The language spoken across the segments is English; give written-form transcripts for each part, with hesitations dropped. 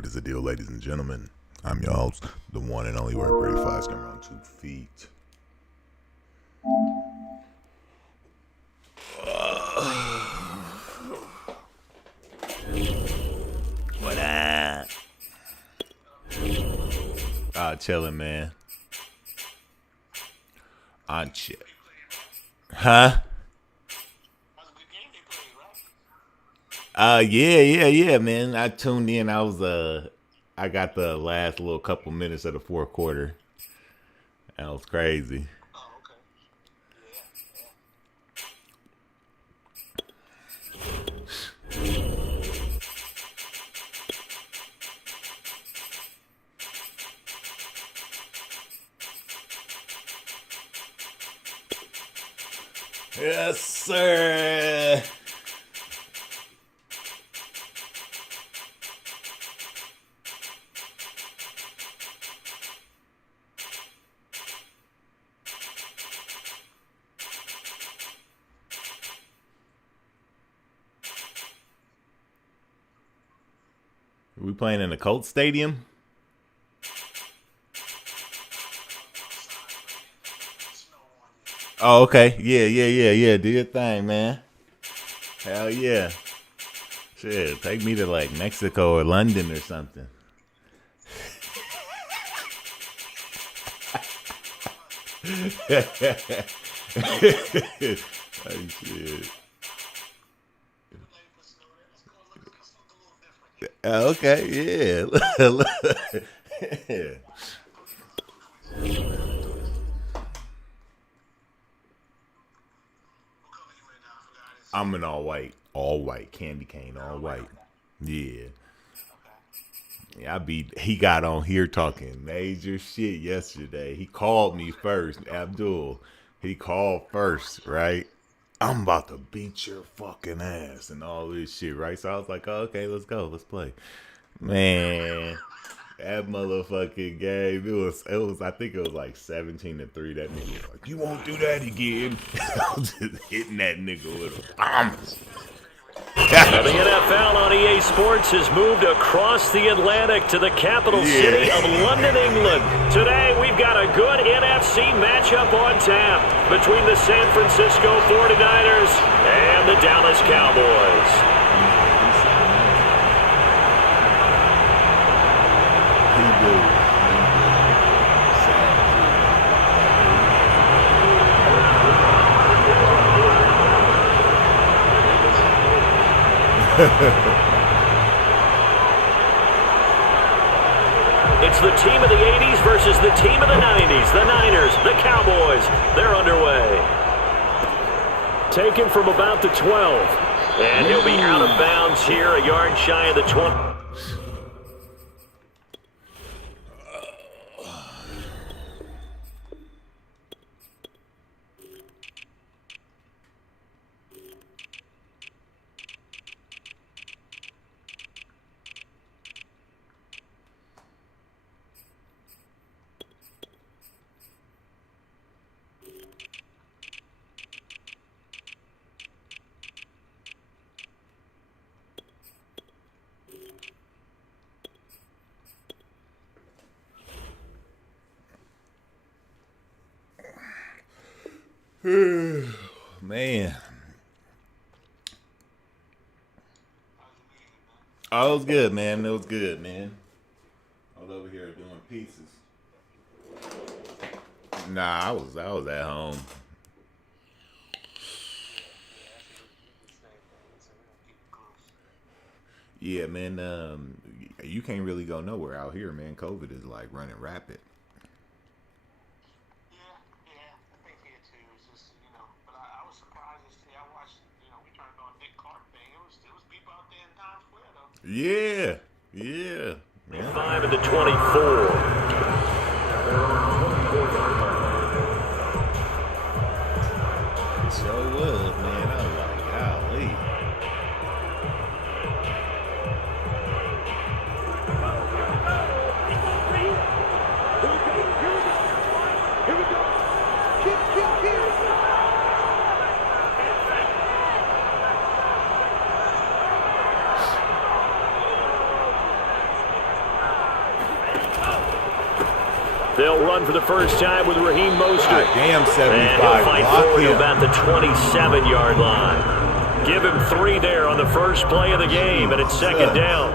What is the deal, ladies and gentlemen? I'm your host, the one and only Rap 35, standing on 2 feet. What up? Chilling, man. I'm chill. Huh? Yeah, man. I tuned in. I got the last little couple minutes of the fourth quarter. That was crazy. Yes, sir. We playing in the Colts Stadium? Oh, okay. Yeah. Do your thing, man. Hell yeah. Shit, take me to like Mexico or London or something. Oh, shit. Okay, yeah. I'm an all white candy cane, all white. Yeah. Yeah, he got on here talking major shit yesterday. He called me first, Abdul. He called first, right? I'm about to beat your fucking ass and all this shit, right? So I was like, oh, okay, let's go, let's play. Man, that motherfucking game, it was I think it was like 17-3. That nigga was like, you won't do that again. I was just hitting that nigga with a bomb. The NFL on EA Sports has moved across the Atlantic to the capital city of London, England. Today, we've got a good NFC matchup on tap between the San Francisco 49ers and the Dallas Cowboys. It's the team of the 80s versus the team of the 90s. The Niners, the Cowboys, they're underway. Taken from about the 12. And he'll be out of bounds here, a yard shy of the 20. Man. Oh, it was good, man. It was good, man. I was over here doing pieces. Nah, I was at home. Yeah, man. You can't really go nowhere out here, man. COVID is like running rapid. Yeah. 5 and the 24. It sure was, man. I was like, golly. They'll run for the first time with Raheem Mostert. God damn, 75. And he'll fight forward to him. about the 27-yard line. Give him 3 there on the first play of the game, and it's second down.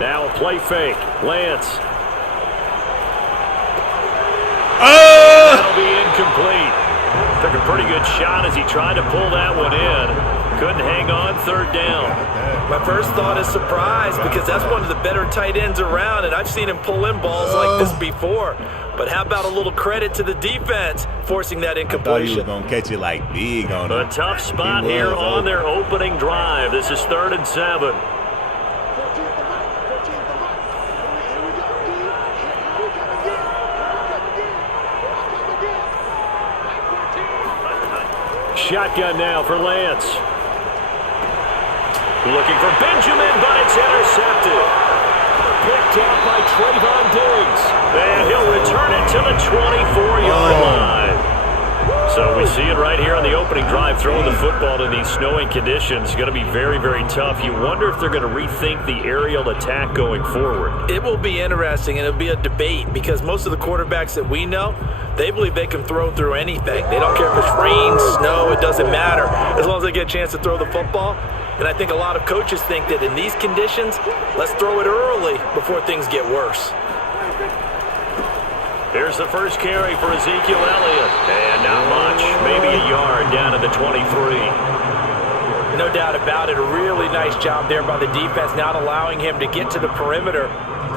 Now a play fake. Lance. That'll be incomplete. Took a pretty good shot as he tried to pull that one in. Couldn't hang on, third down. My first thought is surprise because that's one of the better tight ends around, and I've seen him pull in balls like this before. But how about a little credit to the defense forcing that incompletion? I thought he was going to catch it like big on him. A tough spot here on their opening drive. This is 3rd and 7. Shotgun now for Lance. Looking for Benjamin, but it's intercepted. Picked off by Trayvon Diggs. And he'll return it to the 24-yard line. So we see it right here on the opening drive, throwing the football in these snowing conditions. It's going to be very, very tough. You wonder if they're going to rethink the aerial attack going forward. It will be interesting, and it'll be a debate because most of the quarterbacks that we know, they believe they can throw through anything. They don't care if it's rain, snow, it doesn't matter, as long as they get a chance to throw the football. And I think a lot of coaches think that in these conditions, let's throw it early before things get worse. Here's the first carry for Ezekiel Elliott. And not much, maybe a yard down to the 23. No doubt about it. A really nice job there by the defense, not allowing him to get to the perimeter.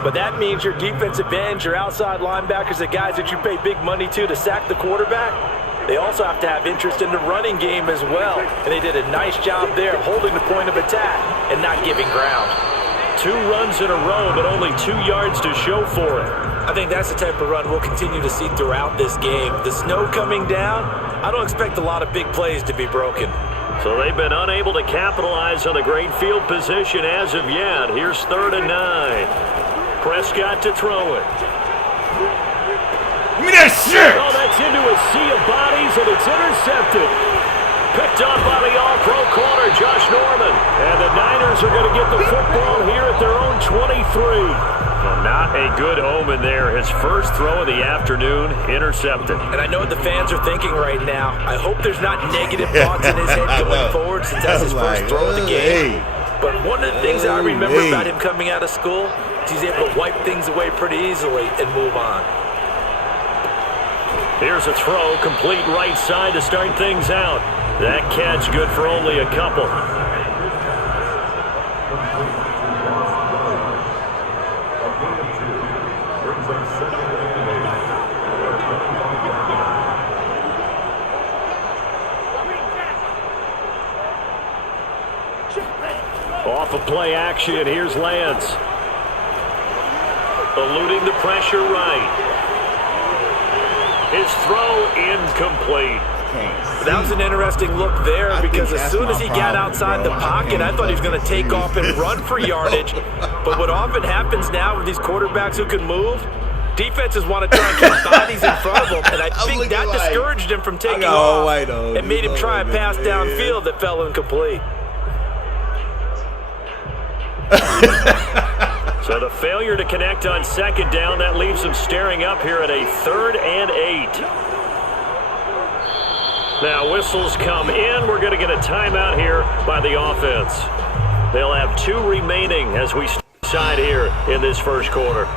But that means your defensive ends, your outside linebackers, the guys that you pay big money to sack the quarterback, they also have to have interest in the running game as well. And they did a nice job there holding the point of attack and not giving ground. 2 runs in a row, but only 2 yards to show for it. I think that's the type of run we'll continue to see throughout this game. The snow coming down, I don't expect a lot of big plays to be broken. So they've been unable to capitalize on the great field position as of yet. Here's 3rd and 9. Prescott to throw it. Give me that shit! Oh, that's into a sea of bodies, and it's intercepted. Picked up by the all-pro corner, Josh Norman. And the Niners are going to get the football here at their own 23. Well, not a good omen there. His first throw of the afternoon, intercepted. And I know what the fans are thinking right now. I hope there's not negative thoughts in his head going forward since that's his first throw of the game. But one of the things that I remember about him coming out of school is he's able to wipe things away pretty easily and move on. Here's a throw, complete right side to start things out. That catch good for only a couple. Off of play action, here's Lance. Eluding the pressure right. His throw incomplete. That was an interesting look there because as soon as he got outside the pocket, I thought he was going to take off and run for yardage. But what often happens now with these quarterbacks who can move, defenses want to try and keep bodies in front of them, and I think that discouraged him from taking off and made him try a pass downfield that fell incomplete. So the failure to connect on second down, that leaves them staring up here at a 3rd and 8. Now whistles come in. We're going to get a timeout here by the offense. They'll have 2 remaining as we side here in this first quarter.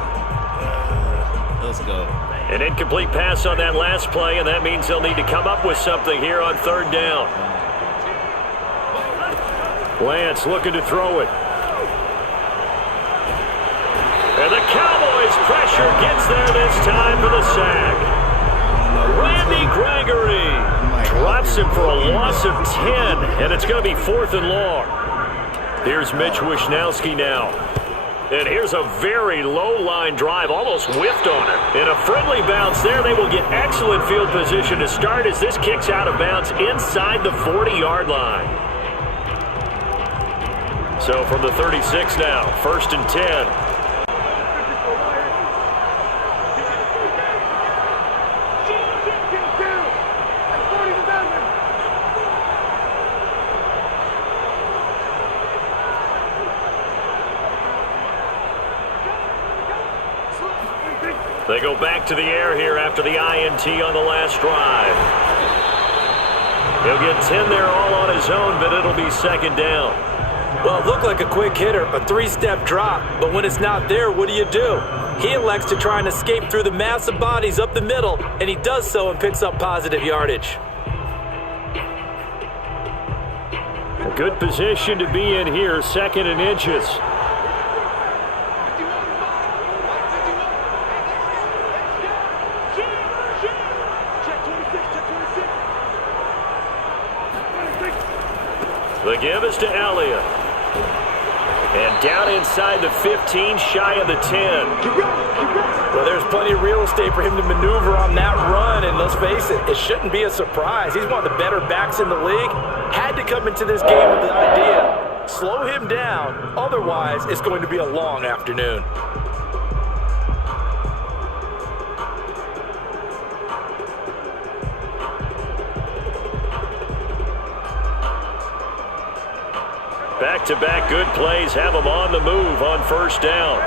Let's go. An incomplete pass on that last play, and that means they'll need to come up with something here on 3rd down. Lance looking to throw it. And the Cowboys pressure gets there this time for the sack. Randy Gregory drops him for a loss of 10, and it's going to be 4th and long. Here's Mitch Wishnowski now. And here's a very low-line drive, almost whiffed on it. And a friendly bounce there. They will get excellent field position to start as this kicks out of bounds inside the 40-yard line. So from the 36 now, 1st and 10. They go back to the air here after the INT on the last drive. He'll get 10 there all on his own, but it'll be 2nd down. Well, it looked like a quick hitter, a 3-step drop, but when it's not there, what do? He elects to try and escape through the mass of bodies up the middle, and he does so and picks up positive yardage. A good position to be in here, 2nd and inches. The give is to Elliott. And down inside the 15, shy of the 10. Well, there's plenty of real estate for him to maneuver on that run, and let's face it, it shouldn't be a surprise. He's one of the better backs in the league. Had to come into this game with the idea, slow him down, otherwise it's going to be a long afternoon. Back-to-back good plays have him on the move on 1st down.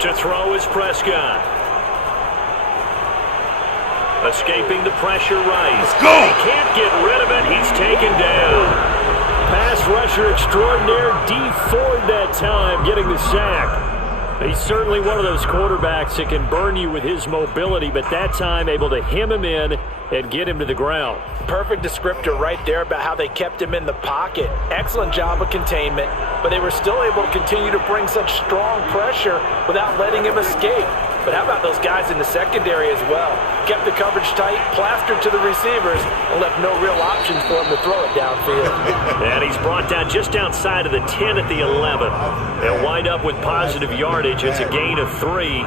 To throw is Prescott. Escaping the pressure right. Let's go! He can't get rid of it. He's taken down. Pass rusher extraordinaire. D Ford that time getting the sack. He's certainly one of those quarterbacks that can burn you with his mobility, but that time able to hem him in and get him to the ground. Perfect descriptor right there about how they kept him in the pocket. Excellent job of containment, but they were still able to continue to bring such strong pressure without letting him escape. But how about those guys in the secondary as well? Kept the coverage tight, plastered to the receivers, and left no real options for him to throw it downfield. And he's brought down just outside of the 10 at the 11. They'll wind up with positive yardage. It's a gain of 3,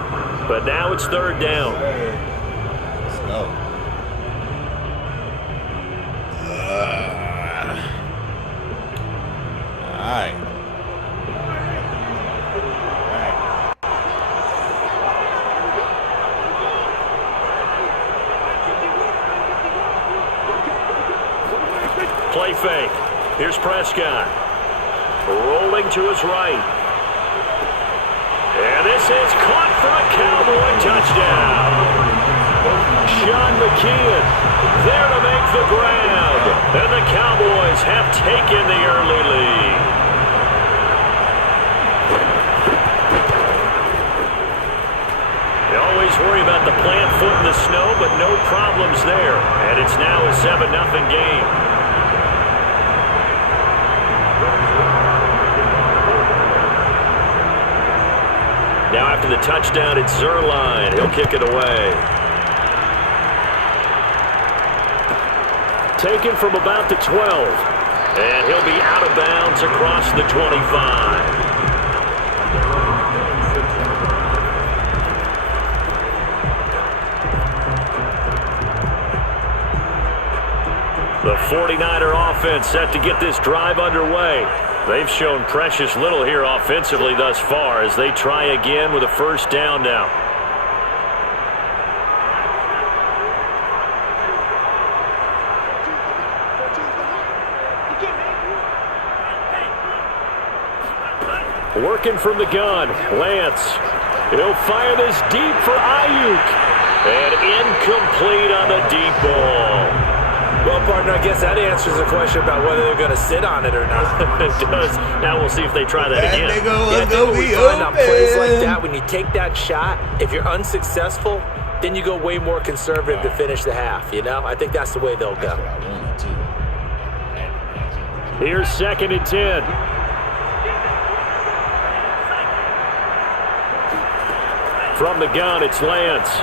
but now it's 3rd down. Let's go. All right. Play fake. Here's Prescott. Rolling to his right. And this is caught for a Cowboy touchdown. Sean McKeon there to make the grab. And the Cowboys have taken the early lead. You always worry about the plant foot in the snow, but no problems there. And it's now a 7-0 game. Now after the touchdown, it's Zerline. He'll kick it away. Taken from about the 12. And he'll be out of bounds across the 25. The 49er offense set to get this drive underway. They've shown precious little here offensively thus far as they try again with a 1st down now. Working from the gun, Lance. He'll fire this deep for Ayuk. And incomplete on the deep ball. Well, partner, I guess that answers the question about whether they're going to sit on it or not. It does. Now we'll see if they try that again. I think what we find on plays like that, when you take that shot, if you're unsuccessful, then you go way more conservative to finish the half, you know? I think that's the way they'll go. Here's 2nd and 10. From the gun, it's Lance.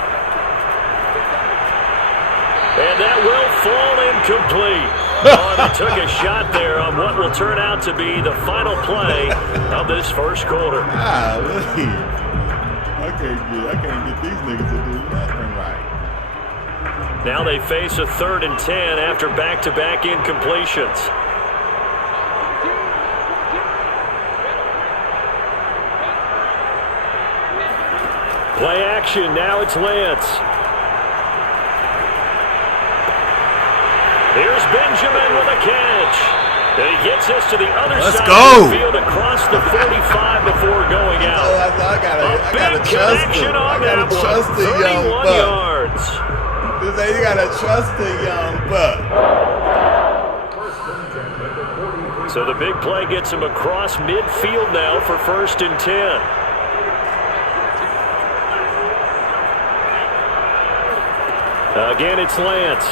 And that will fall incomplete. Oh, they took a shot there on what will turn out to be the final play of this 1st quarter. Okay. can't get these niggas to do nothing right. Now they face a 3rd and 10 after back-to-back incompletions. Play action. Now it's Lance. Here's Benjamin with a catch. And he gets us to the other side of the field across the 45 before going out. I gotta trust him. I gotta trust the young buck. Yards. You gotta trust the young buck. So the big play gets him across midfield now for 1st and 10. Again, it's Lance.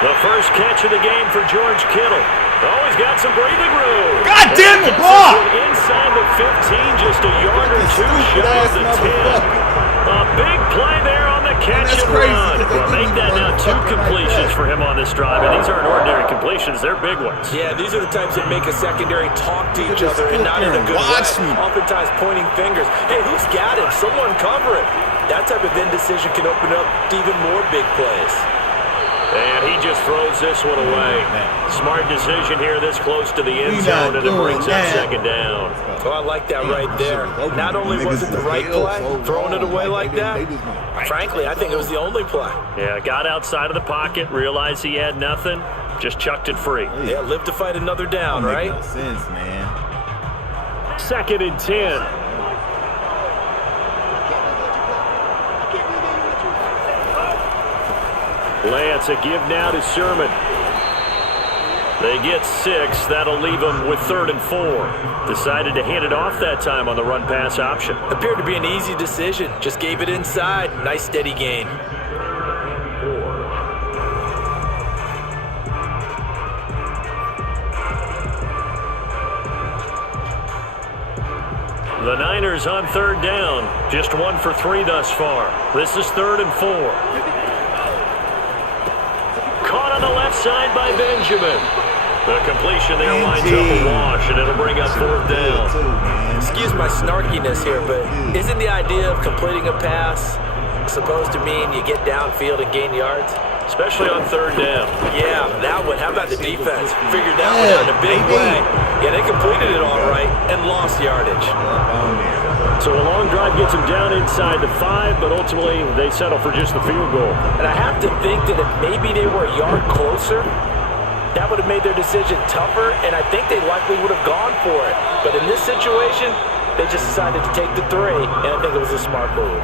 The first catch of the game for George Kittle. Oh, he's got some breathing room. God damn the block! Inside the 15, just a yard or two shy of the 10. A big play there on the catch and run. We'll make that now 2 completions for him on this drive, and these aren't ordinary completions. They're big ones. Yeah, these are the types that make a secondary talk to each other and not in a good way. Oftentimes pointing fingers. Hey, who's got him? Someone cover it. That type of indecision can open up to even more big plays. And he just throws this one away. Smart decision here this close to the end zone, and it brings up 2nd down. Oh, I like that right there. Not only was it the right play, throwing it away like that, frankly, I think it was the only play. Yeah, got outside of the pocket, realized he had nothing, just chucked it free. Yeah, live to fight another down, right? Makes no sense, man. 2nd and 10. Lance, a give now to Sermon. They get 6. That'll leave them with 3rd and 4. Decided to hand it off that time on the run-pass option. Appeared to be an easy decision. Just gave it inside. Nice steady gain. The Niners on 3rd down. Just 1 for 3 thus far. This is 3rd and 4. Caught on the left side by Benjamin. The completion there winds up a wash, and it'll bring up 4th down. Excuse my snarkiness here, but isn't the idea of completing a pass supposed to mean you get downfield and gain yards? Especially on 3rd down. Yeah, that one. How about the defense? Figured that one out in a big way. Yeah, they completed it all right and lost yardage. So a long drive gets them down inside the 5, but ultimately they settle for just the field goal. And I have to think that if maybe they were a yard closer, that would have made their decision tougher, and I think they likely would have gone for it. But in this situation, they just decided to take the 3, and I think it was a smart move.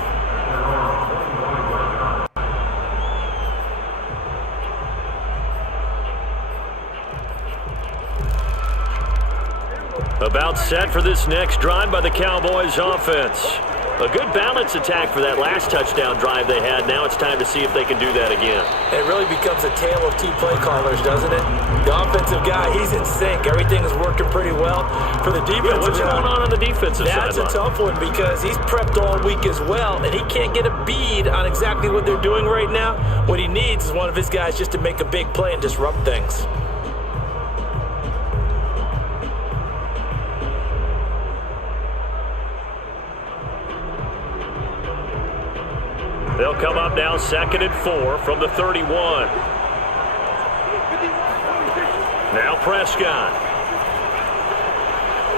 About set for this next drive by the Cowboys offense. A good balance attack for that last touchdown drive they had. Now it's time to see if they can do that again. It really becomes a tale of 2 play callers, doesn't it? The offensive guy, he's in sync. Everything is working pretty well. For the defensive what's going on the defensive side? That's a tough one because he's prepped all week as well, and he can't get a bead on exactly what they're doing right now. What he needs is one of his guys just to make a big play and disrupt things. They'll come up now 2nd and 4 from the 31. Now Prescott.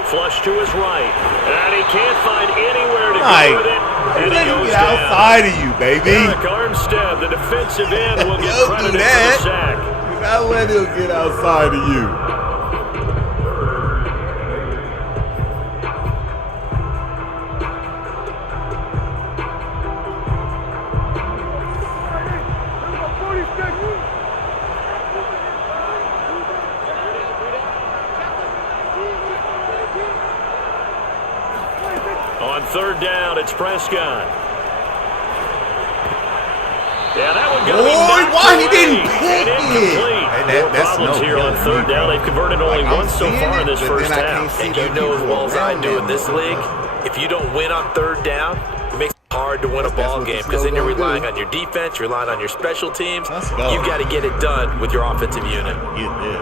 Flush to his right. And he can't find anywhere to go with it. And he goes down. Outside of you, baby. Eric Armstead, the defensive end, will get credited for the sack. Do not let him get outside of you. On 3rd down, it's Prescott. Yeah, that one going to be knocked why he away didn't and incomplete. More problems here on 3rd down. They've converted only once so far in this first half. And you know as well as I do in this league, if you don't win on 3rd down, it makes it hard to win a ball game because then you're relying on your defense, you're relying on your special teams. You've got to get it done with your offensive unit.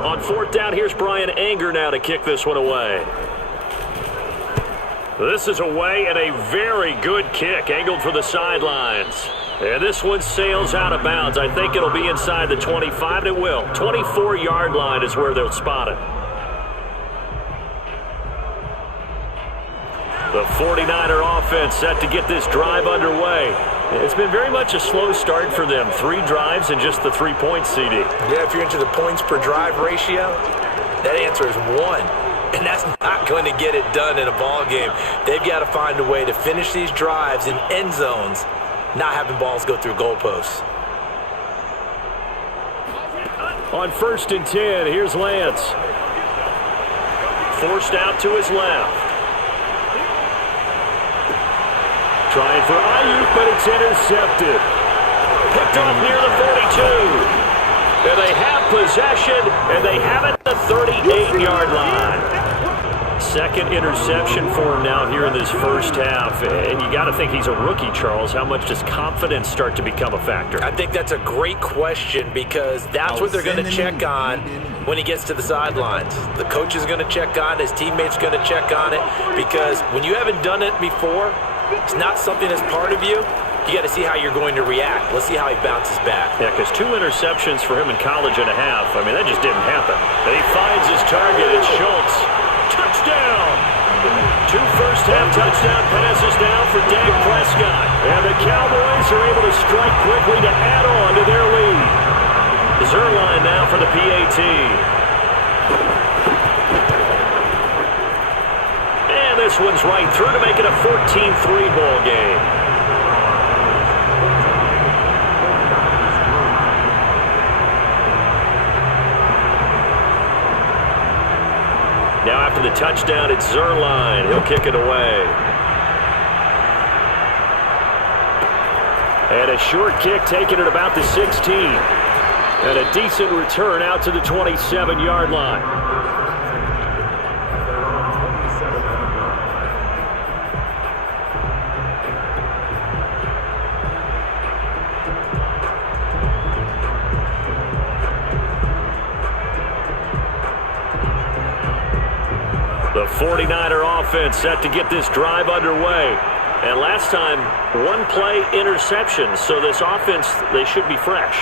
On 4th down, here's Brian Anger now to kick this one away. This is away and a very good kick angled for the sidelines. And this one sails out of bounds. I think it'll be inside the 25. It will. 24-yard line is where they'll spot it. The 49er offense set to get this drive underway. It's been very much a slow start for them. 3 drives and just the 3 points, CD. Yeah, if you're into the points per drive ratio, that answer is 1. And that's not going to get it done in a ball game. They've got to find a way to finish these drives in end zones, not having balls go through goalposts. On 1st and 10, here's Lance. Forced out to his left. Trying for Ayuk, but it's intercepted. Picked off near the 42. And they have possession, and they have it at the 38-yard line. Second interception for him now here in this first half. And you got to think he's a rookie, Charles. How much does confidence start to become a factor? I think that's a great question because that's what they're going to check on when he gets to the sidelines. The coach is going to check on it. His teammates are going to check on it because when you haven't done it before, it's not something that's part of you. You got to see how you're going to react. Let's see how he bounces back. Yeah, because 2 interceptions for him in college and a half. I mean, that just didn't happen. And he finds his target. It's Schultz. Touchdown! 2 first-half touchdown passes now for Dak Prescott. And the Cowboys are able to strike quickly to add on to their lead. Zerline now for the PAT. And this one's right through to make it a 14-3 ball game. Now after the touchdown, it's Zerline. He'll kick it away. And a short kick taken at about the 16. And a decent return out to the 27-yard line. The 49er offense set to get this drive underway. And last time, 1-play interception. So this offense, they should be fresh.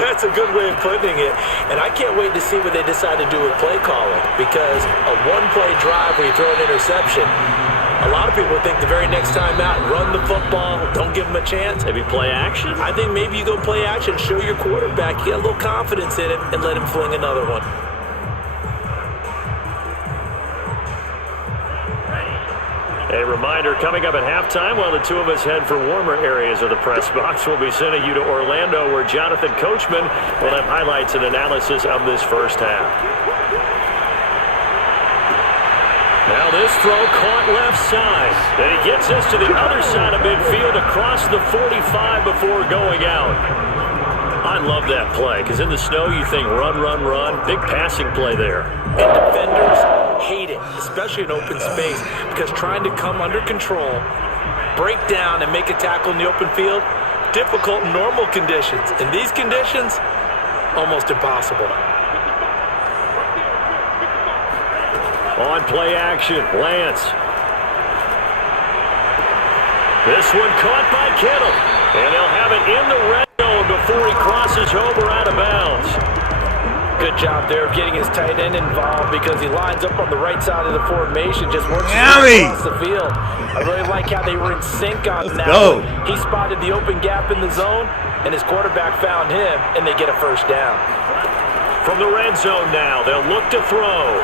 That's a good way of putting it. And I can't wait to see what they decide to do with play calling. Because a 1-play drive where you throw an interception, a lot of people think the very next time out, run the football, don't give them a chance. Maybe play action? I think maybe you go play action, show your quarterback, you get a little confidence in it, and let him fling another one. A reminder, coming up at halftime, while the two of us head for warmer areas of the press box, we'll be sending you to Orlando, where Jonathan Coachman will have highlights and analysis of this first half. Now this throw caught left side. And he gets us to the other side of midfield across the 45 before going out. I love that play, because in the snow you think run, run, run. Big passing play there. And defenders hate it, especially in open space, because trying to come under control, break down, and make a tackle in the open field, difficult in normal conditions. In these conditions, almost impossible. On play action, Lance. This one caught by Kittle. And they'll have it in the red zone before he crosses over out of bounds. Good job there of getting his tight end involved because he lines up on the right side of the formation, just works across the field. I really like how they were in sync on that one. He spotted the open gap in the zone, and his quarterback found him, and they get a first down. From the red zone now, they'll look to throw.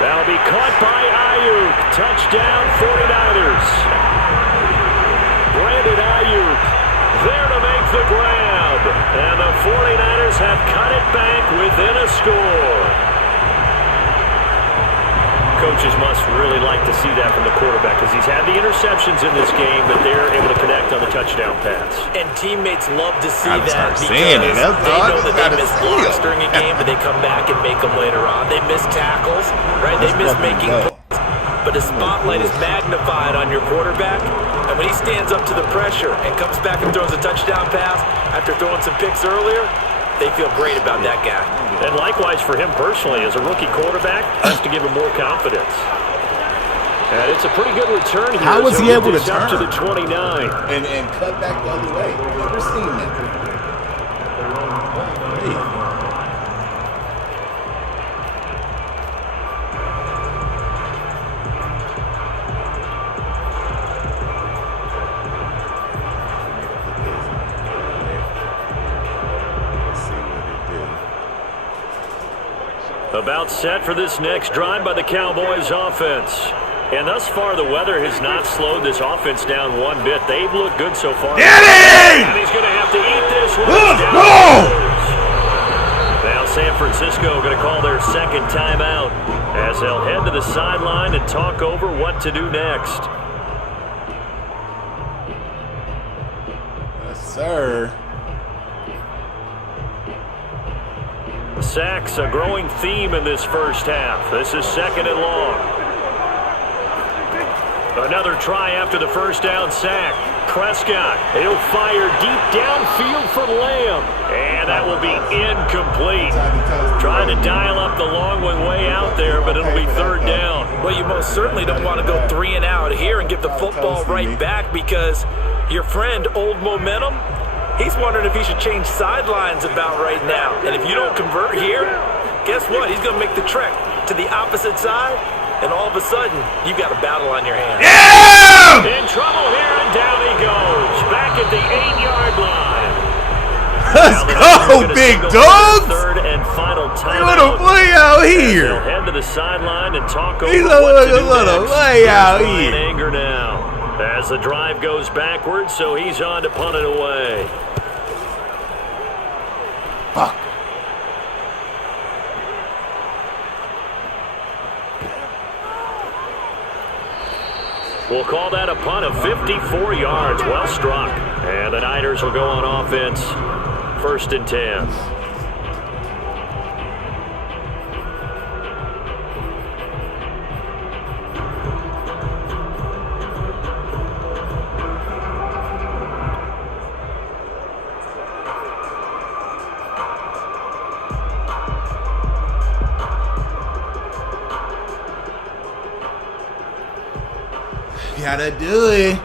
That'll be caught by Ayuk. Touchdown, 49ers. Brandon Ayuk there to make the grab. And the 49ers have cut it back within a score. Coaches must really like to see that from the quarterback because he's had the interceptions in this game, but they're able to connect on the touchdown pass. And teammates love to see that because they know that they miss blocks during a game, but they come back and make them later on. They miss tackles, right? They miss making plays. But the spotlight is magnified on your quarterback, and when he stands up to the pressure and comes back and throws a touchdown pass after throwing some picks earlier, they feel great about that guy. And likewise for him personally, as a rookie quarterback, has to give him more confidence. And it's a pretty good return here. How was he able to turn? Up to the 29. And cut back the other way. Never seen that. Hey. About set for this next drive by the Cowboys offense. And thus far, the weather has not slowed this offense down one bit. They've looked good so far. Get him! And he's going to have to eat this one. Let's go! Now San Francisco going to call their second timeout as they'll head to the sideline and talk over what to do next. Yes, sir. Sacks, a growing theme in this first half. This is second and long. Another try after the first down sack. Prescott, he'll fire deep downfield for Lamb. And that will be incomplete. Trying to dial up the long one way out there, but it'll be third down. Well, you most certainly don't want to go 3 and out here and give the football right back because your friend, Old Momentum, he's wondering if he should change sidelines about right now. And if you don't convert here, guess what? He's going to make the trek to the opposite side, and all of a sudden, you've got a battle on your hands. Yeah! In trouble here, and down he goes. Back at the 8-yard line. Let's go, big dogs! Third and final time. Little play out here. They'll head to the sideline and talk over He's what to do little next. play out Here's Ryan here. Anger now. As the drive goes backwards, so he's on to punt it away. Fuck. We'll call that a punt of 54 yards. Well struck. And the Niners will go on offense. First and 10. Gotta do it.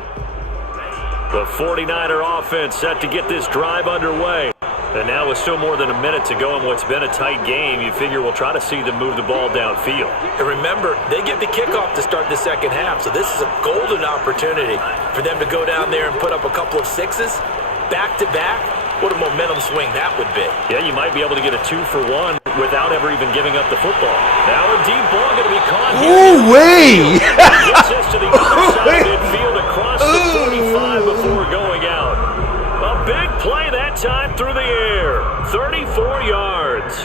The 49er offense set to get this drive underway. And now with still more than a minute to go in what's been a tight game, you figure we'll try to see them move the ball downfield. And remember, they get the kickoff to start the second half, so this is a golden opportunity for them to go down there and put up a couple of sixes back-to-back. What a momentum swing that would be. Yeah, you might be able to get a 2-for-1 without ever even giving up the football. Now a deep ball going to be caught here. Ooh, wee! Gets this to the other side of midfield across the 45 before going out. A big play that time through the air. 34 yards.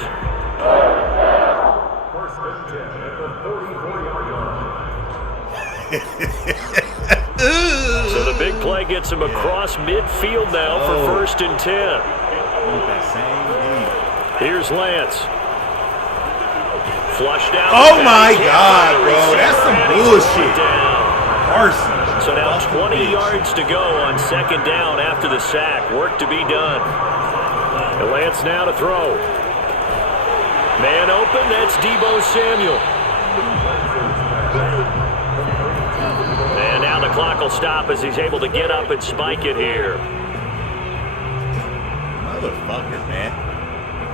First and 10 at the 44-yard line. So the big play gets him across midfield now for first and 10. Here's Lance. Flushed out. Oh my God, bro. That's some bullshit. Carson. So now 20 yards to go on second down after the sack. Work to be done. And Lance now to throw. Man open. That's Deebo Samuel. And now the clock will stop as he's able to get up and spike it here. Motherfucker, man.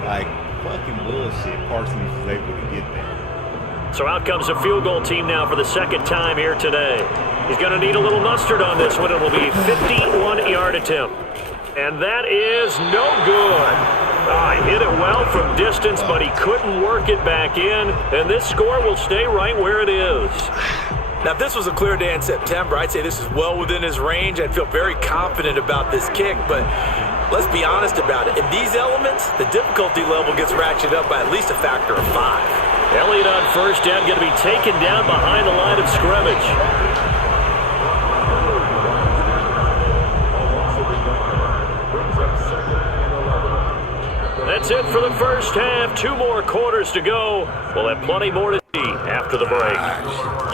Like, fucking bullshit. Parsons was able to get there. So out comes a field goal team now for the second time here today. He's going to need a little mustard on this one. It will be a 51-yard attempt. And that is no good. He hit it well from distance, but he couldn't work it back in. And this score will stay right where it is. Now, if this was a clear day in September, I'd say this is well within his range. I'd feel very confident about this kick, but let's be honest about it. In these elements, the difficulty level gets ratcheted up by at least a factor of 5. Elliott on first down, going to be taken down behind the line of scrimmage. That's it for the first half. 2 more quarters to go. We'll have plenty more to see after the break.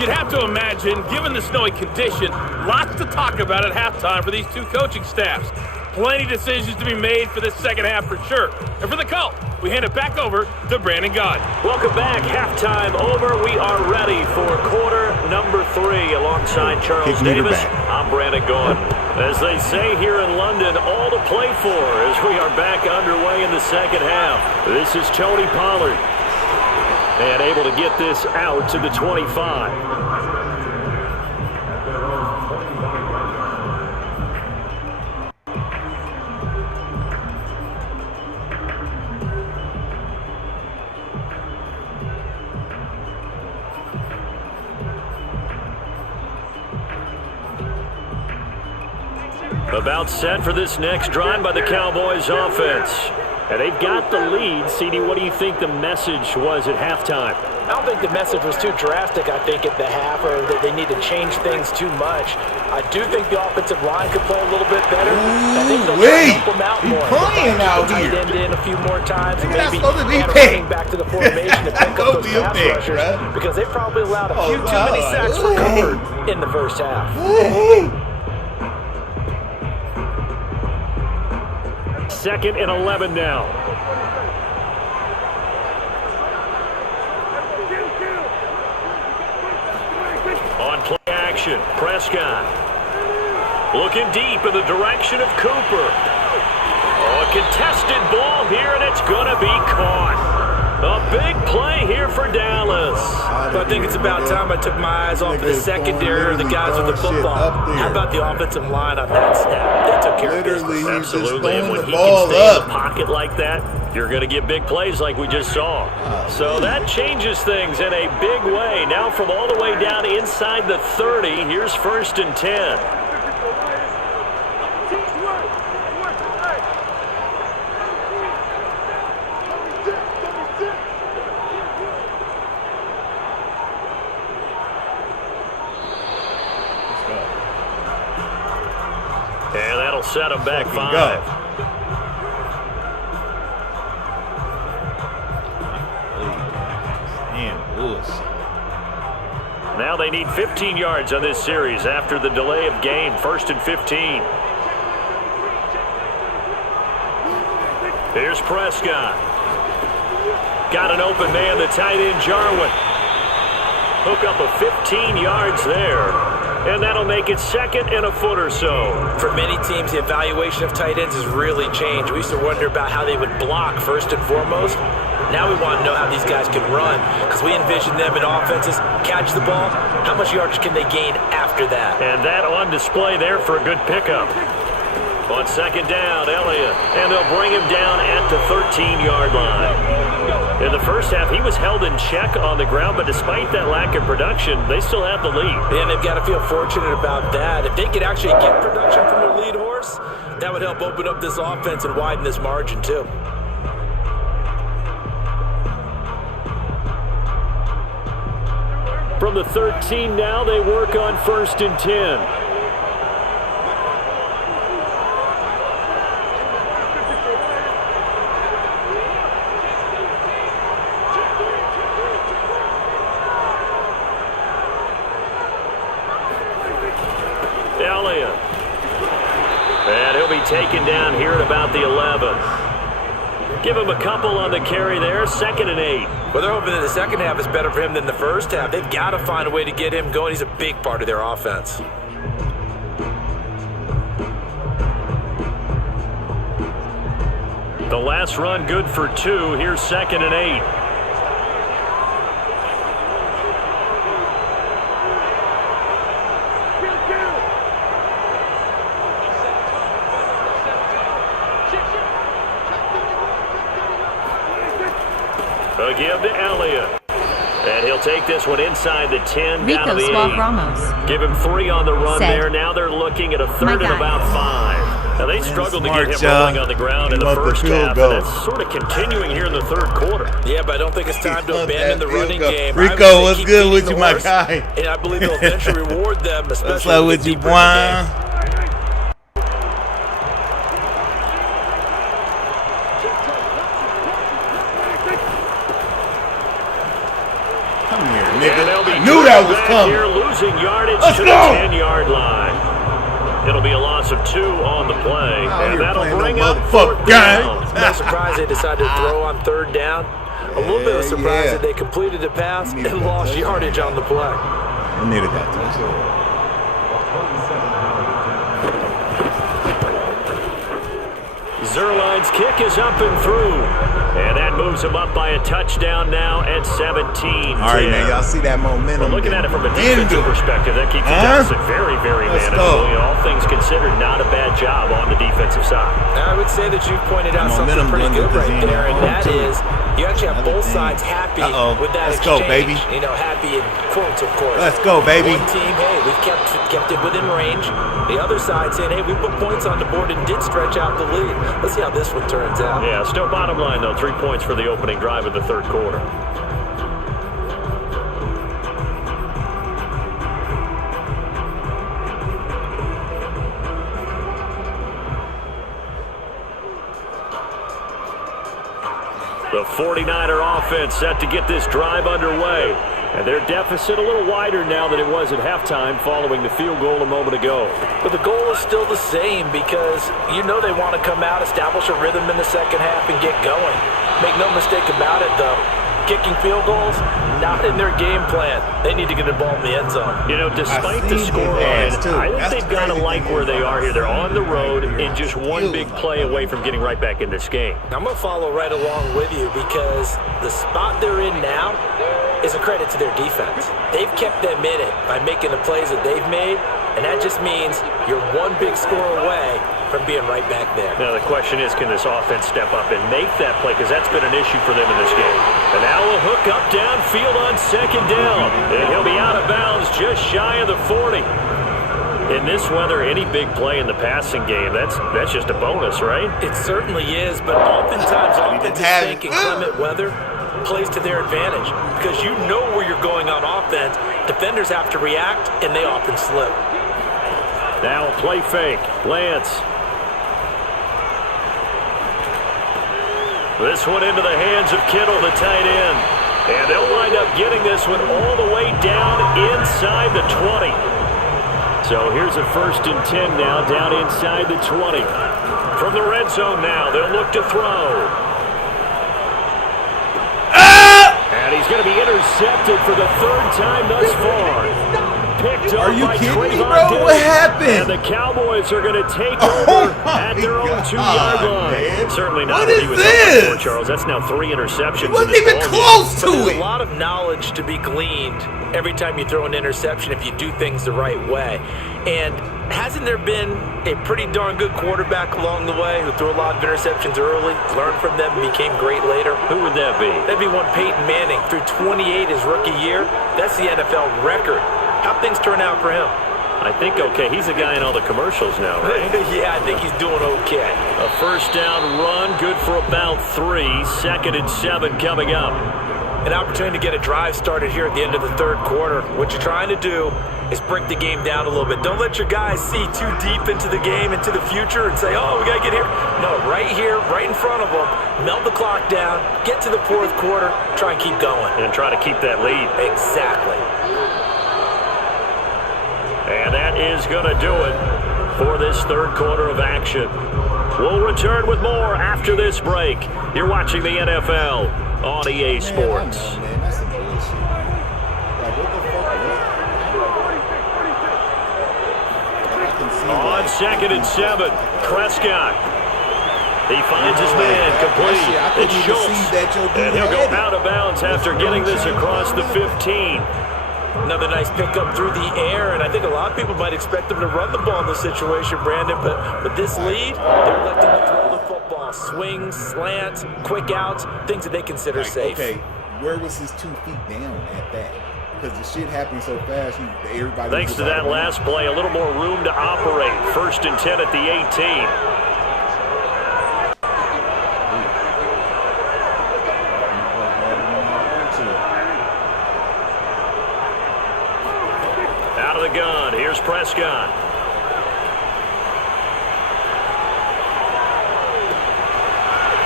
You'd have to imagine, given the snowy condition, lots to talk about at halftime for these two coaching staffs. Plenty of decisions to be made for this second half for sure. And for the Colts, we hand it back over to Brandon Gaudin. Welcome back. Halftime over. We are ready for quarter number 3 alongside Charles Davis. I'm Brandon Gaudin. As they say here in London, all to play for as we are back underway in the second half. This is Tony Pollard. And able to get this out to the 25. About set for this next drive by the Cowboys offense. And they've got the lead. CD, what do you think the message was at halftime? I don't think the message was too drastic, I think, at the half, or that they need to change things too much. I do think the offensive line could play a little bit better. I think they'll help them out more. Playing out here. Tight end in a few more times, and maybe running back to the formation to pick up those pass rushers, because they probably allowed a few too many sacks for comfort in the first half. Second and 11 now. On play action, Prescott. Looking deep in the direction of Cooper. Oh, a contested ball here, and it's going to be caught. A big play here for Dallas. But I think it's about time I took my eyes off of the secondary or the guys with the football. How about the offensive line on that snap? They took care of business. Absolutely, and when he can stay in the pocket like that, you're going to get big plays like we just saw. So that changes things in a big way. Now from all the way down inside the 30, here's 1st and 10. And that'll set him back 5. Now they need 15 yards on this series after the delay of game. 1st and 15. Here's Prescott. Got an open man, the tight end Jarwin. Hook up a 15 yards there. And that'll make it 2nd and a foot or so. For many teams, the evaluation of tight ends has really changed. We used to wonder about how they would block first and foremost. Now we want to know how these guys can run, because we envision them in offenses, catch the ball, how much yardage can they gain after that? And that on display there for a good pickup. On 2nd down, Elliott, and they'll bring him down at the 13-yard line. In the first half, he was held in check on the ground, but despite that lack of production, they still have the lead. And they've got to feel fortunate about that. If they could actually get production from their lead horse, that would help open up this offense and widen this margin too. From the 13 now, they work on 1st and 10. Elliott. And he'll be taken down here at about the 11. Give him a couple on the carry there. 2nd and 8. Well, they're hoping that the second half is better for him than the first half. They've got to find a way to get him going. He's a big part of their offense. The last run good for 2. Here's 2nd and 8. A give to Elliott. And he'll take this one inside the 10, down to the 8. Ramos. Give him 3 on the run there. Now they're looking at a 3rd and about 5. Now they struggled to get him rolling on the ground in the first half, and that's sort of continuing here in the 3rd quarter. Yeah, but I don't think it's time to abandon the running game. Rico, what's good with you, my guy? And I believe they'll eventually reward them, especially like with you, boy. And they'll be knew that was coming. Here, losing yardage Let's to go. the 10-yard line. It'll be a loss of 2 on the play, and that'll bring up fourth 4th down. No surprise they decided to throw on 3rd down. A little bit of surprise that they completed the pass and lost yardage on the play. We needed that touchdown. Zerline's kick is up and through. And that moves him up by a touchdown now at 17. All right, man, y'all see that momentum. Well, looking at it from a defensive perspective, that keeps the deficit very, very manageable. You know, all things considered, not a bad job on the defensive side. I would say that you pointed out something pretty good right there, and that is you actually have both sides happy with that exchange. Let's go, baby. You know, happy in quotes, of course. Let's go, baby. One team, hey, we've kept it within range. The other side saying, hey, we put points on the board and did stretch out the lead. Let's see how this one turns out. Yeah, still bottom line, though, 3 points for the opening drive of the 3rd quarter. The 49er offense set to get this drive underway. And their deficit a little wider now than it was at halftime following the field goal a moment ago. But the goal is still the same because you know they want to come out, establish a rhythm in the second half, and get going. Make no mistake about it, though. Kicking field goals, not in their game plan. They need to get the ball in the end zone. You know, despite the scoreline, I think they've got to like where they are here. They're on the road and just one big play away from getting right back in this game. I'm going to follow right along with you because the spot they're in now is a credit to their defense. They've kept them in it by making the plays that they've made, and that just means you're one big score away from being right back there. Now, the question is, can this offense step up and make that play? Because that's been an issue for them in this game. And now a hook up downfield on 2nd down. And he'll be out of bounds just shy of the 40. In this weather, any big play in the passing game, that's just a bonus, right? It certainly is, but oftentimes offenses think inclement weather plays to their advantage because you know where you're going on offense. Defenders have to react, and they often slip. Now a play fake. Lance. This one into the hands of Kittle, the tight end. And they'll wind up getting this one all the way down inside the 20. So here's a 1st and 10 now, down inside the 20. From the red zone now, they'll look to throw. And he's going to be intercepted for the 3rd time thus far. Picked up by Trayvon. What happened? And the Cowboys are going to take over at their own 2-yard line. Man. Certainly not what what is he was this? for, Charles. That's now 3 interceptions. He wasn't even close to There's it. a lot of knowledge to be gleaned every time you throw an interception if you do things the right way. And hasn't there been a pretty darn good quarterback along the way who threw a lot of interceptions early, learned from them, and became great later? Who would that be? That'd be one Peyton Manning. Threw 28 his rookie year. That's the NFL record. How'd things turn out for him? I think okay. He's a guy in all the commercials now, right? Yeah, I think he's doing okay. A 1st down run, good for about 3. 2nd and 7 coming up. An opportunity to get a drive started here at the end of the 3rd quarter. What you're trying to do is break the game down a little bit. Don't let your guys see too deep into the game, into the future, and say, oh, we got to get here. No, right here, right in front of them, melt the clock down, get to the 4th quarter, try and keep going. And try to keep that lead. Exactly. And that is going to do it for this 3rd quarter of action. We'll return with more after this break. You're watching the NFL on EA Sports. On 2nd and 7, Prescott. He finds his man complete. It's Schultz. And he'll go out of bounds after getting this across the 15. Another nice pickup through the air, and I think a lot of people might expect them to run the ball in this situation, Brandon, but with this lead, they're electing to throw the football. Swings, slants, quick outs, things that they consider safe. Okay, where was his 2 feet down at that? Because the shit happened so fast, everybody... Thanks to that last play, a little more room to operate. 1st and 10 at the 18. Out of the gun, here's Prescott.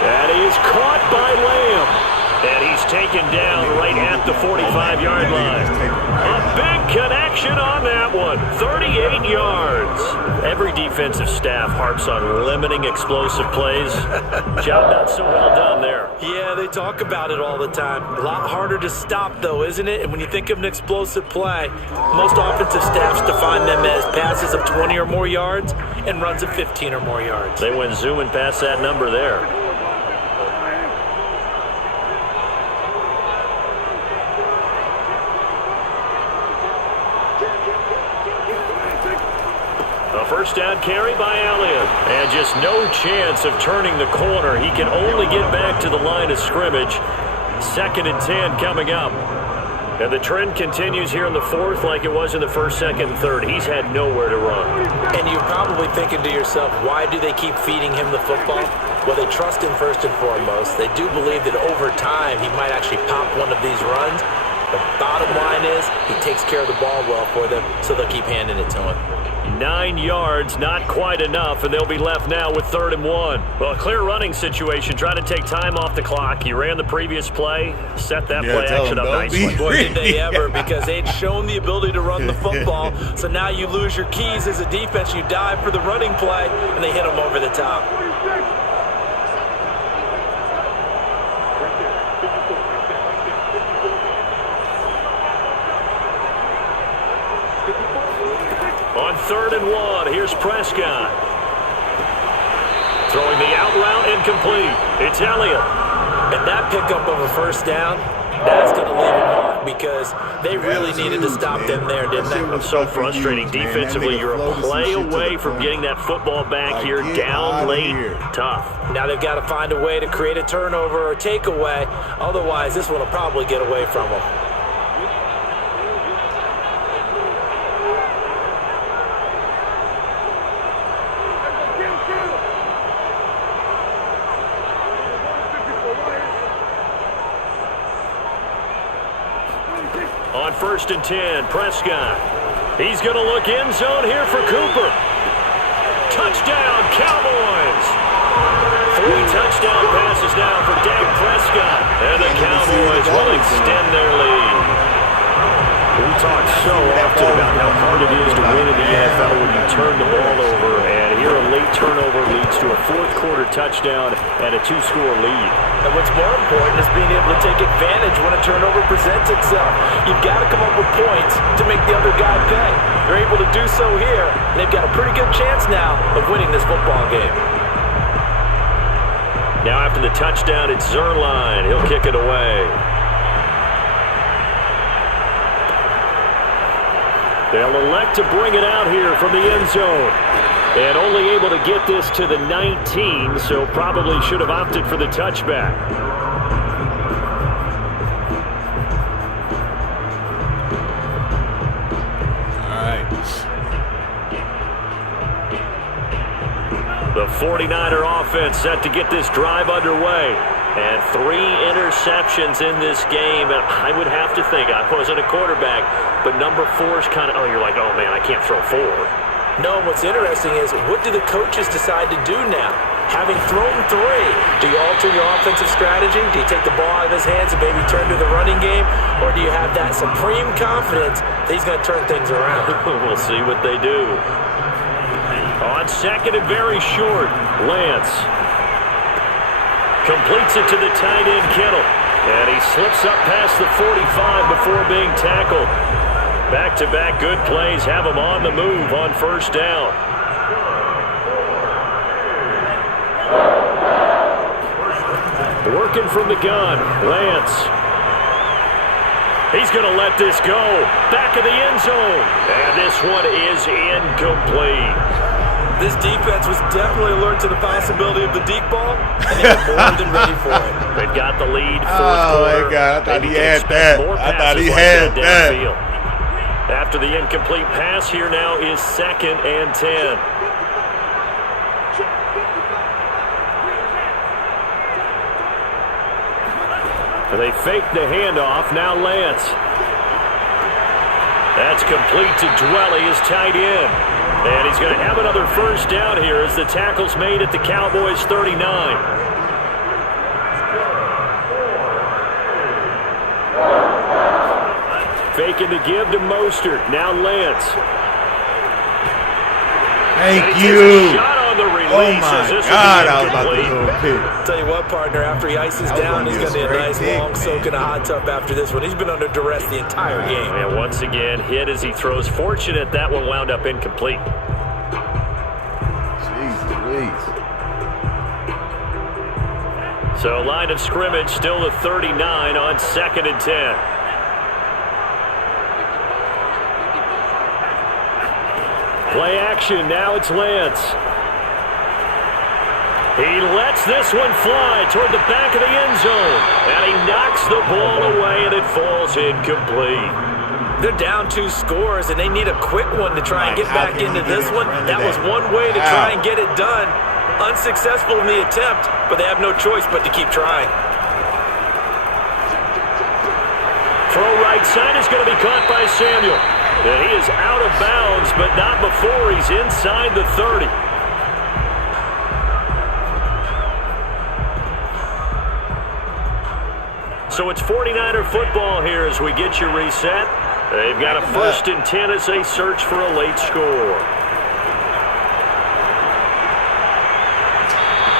And he is caught by Lamb. And he's taken down right at the 45-yard line. A big connection on that one. 38 yards. Every defensive staff harps on limiting explosive plays. Job not so well done there. Yeah, they talk about it all the time. A lot harder to stop, though, isn't it? And when you think of an explosive play, most offensive staffs define them as passes of 20 or more yards and runs of 15 or more yards. They went zooming past that number there. A first down carry by Elliott. And just no chance of turning the corner. He can only get back to the line of scrimmage. 2nd and 10 coming up. And the trend continues here in the 4th like it was in the 1st, 2nd, and 3rd. He's had nowhere to run. And you're probably thinking to yourself, why do they keep feeding him the football? Well, they trust him first and foremost. They do believe that over time he might actually pop one of these runs. The bottom line is he takes care of the ball well for them, so they'll keep handing it to him. 9 yards, not quite enough, and they'll be left now with 3rd and 1. Well, a clear running situation, trying to take time off the clock. He ran the previous play, set that play action up nicely. Boy, did they ever, because they'd shown the ability to run the football. So now you lose your keys as a defense. You dive for the running play, and they hit him over the top. On 3rd and 1, here's Prescott. Throwing the out route incomplete. It's Elliott. And that pickup of a first down, that's going to leave a mark because they really needed to stop them there, didn't they? It's so frustrating. Defensively, you're a play away from getting that football back here down late. Tough. Now they've got to find a way to create a turnover or takeaway. Otherwise, this one will probably get away from them. On 1st and 10, Prescott. He's going to look end zone here for Cooper. Touchdown, Cowboys! 3 touchdown passes now for Dak Prescott. And the Cowboys will extend their lead. We talk so often about how hard it is to win in the NFL when you turn the ball over. And here a late turnover leads to a 4th quarter touchdown and a 2-score lead. And what's more important is being able to take advantage when a turnover presents itself. You've got to come up with points to make the other guy pay. They're able to do so here, and they've got a pretty good chance now of winning this football game. Now after the touchdown, it's Zerline. He'll kick it away. They'll elect to bring it out here from the end zone. And only able to get this to the 19, so probably should have opted for the touchback. All right. The 49er offense set to get this drive underway. And 3 interceptions in this game. And I would have to think, I wasn't a quarterback, but number 4 is kind of, oh, you're like, oh, man, I can't throw 4. No, what's interesting is what do the coaches decide to do now? Having thrown 3, do you alter your offensive strategy? Do you take the ball out of his hands and maybe turn to the running game? Or do you have that supreme confidence that he's going to turn things around? We'll see what they do. On 2nd and very short, Lance completes it to the tight end, Kittle. And he slips up past the 45 before being tackled. Back-to-back good plays have him on the move on 1st down. Working from the gun, Lance. He's going to let this go. Back of the end zone. And this one is incomplete. This defense was definitely alert to the possibility of the deep ball, and they were more than ready for it. They've got the lead, 4th Oh, quarter. my God. I thought Maybe he can had expect that. more I thought passes he like had that that. downfield. After the incomplete pass, here now is 2nd and 10. They fake the handoff. Now Lance. That's complete to Dwelly, his tight end. And he's going to have another 1st down here as the tackle's made at the Cowboys' 39. looking to give to Mostert. Now Lance. Thank And he you. takes a shot on the release. Oh as my this will God, be I was about to incomplete. throw a pick. Tell you what, partner, after he ices down, he's going to need a nice long soak in a hot tub after this one. He's been under duress the entire game. And once again, hit as he throws. Fortunate that one wound up incomplete. Jeez Louise. So line of scrimmage still the 39 on 2nd and 10. Play action, now it's Lance. He lets this one fly toward the back of the end zone. And he knocks the ball away and it falls incomplete. They're down 2 scores, and they need a quick one to try and get back into this one. That was one way to try and get it done. Unsuccessful in the attempt, but they have no choice but to keep trying. Throw right side is going to be caught by Samuel. And he is out of bounds, but not before he's inside the 30. So it's 49er football here as we get you reset. They've got a 1st and 10 as they search for a late score.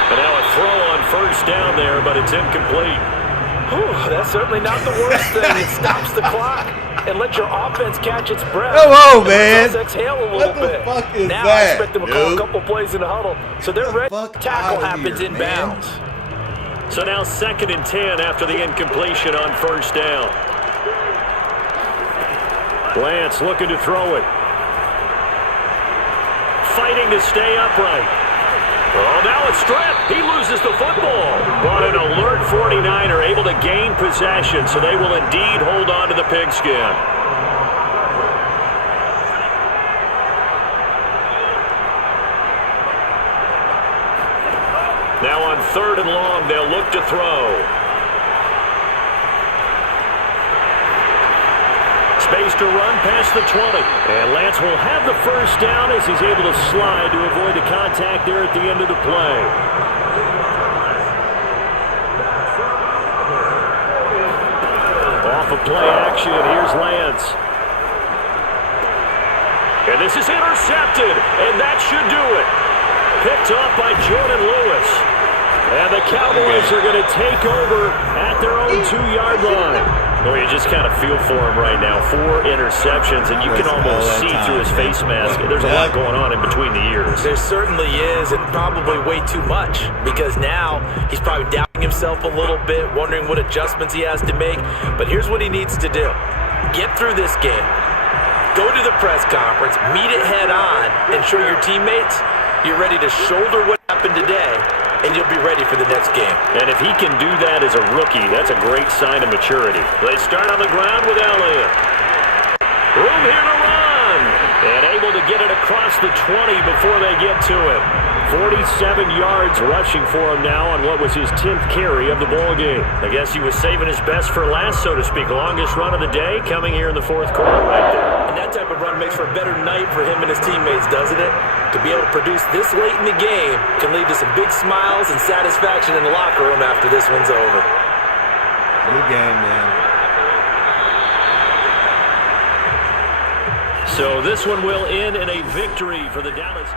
And now a throw on 1st down there, but it's incomplete. Whew, that's certainly not the worst thing. It stops the clock and let your offense catch its breath. Hello, man. Let's exhale a little What the bit. fuck is now that, I expect them to call a dude? couple plays in the huddle, so they're ready. Fuck Tackle outta happens here, inbounds. So now 2nd and 10 after the incompletion on 1st down. Lance looking to throw it. Fighting to stay upright. Oh, now it's stripped. He loses the football. But an alert 49er able to gain possession, so they will indeed hold on to the pigskin. Now on 3rd and long, they'll look to throw. Space to run past the 20. And Lance will have the 1st down as he's able to slide to avoid the contact there at the end of the play. Off of play action, here's Lance. And this is intercepted, and that should do it. Picked off by Jordan Lewis. And the Cowboys are going to take over at their own 2-yard line. Well, you just kind of feel for him right now. 4 interceptions, and you can almost see through his face mask. There's a lot going on in between the ears. There certainly is, and probably way too much, because now he's probably doubting himself a little bit, wondering what adjustments he has to make. But here's what he needs to do. Get through this game. Go to the press conference, meet it head on, and show your teammates you're ready to shoulder what happened today, and you'll be ready for the next game. And if he can do that as a rookie, that's a great sign of maturity. They start on the ground with Elliott. Room here to run. And able to get it across the 20 before they get to him. 47 yards rushing for him now on what was his 10th carry of the ball game. I guess he was saving his best for last, so to speak. Longest run of the day coming here in the 4th quarter right there. And that type of run makes for a better night for him and his teammates, doesn't it? To be able to produce this late in the game can lead to some big smiles and satisfaction in the locker room after this one's over. Good game, man. So this one will end in a victory for the Dallas.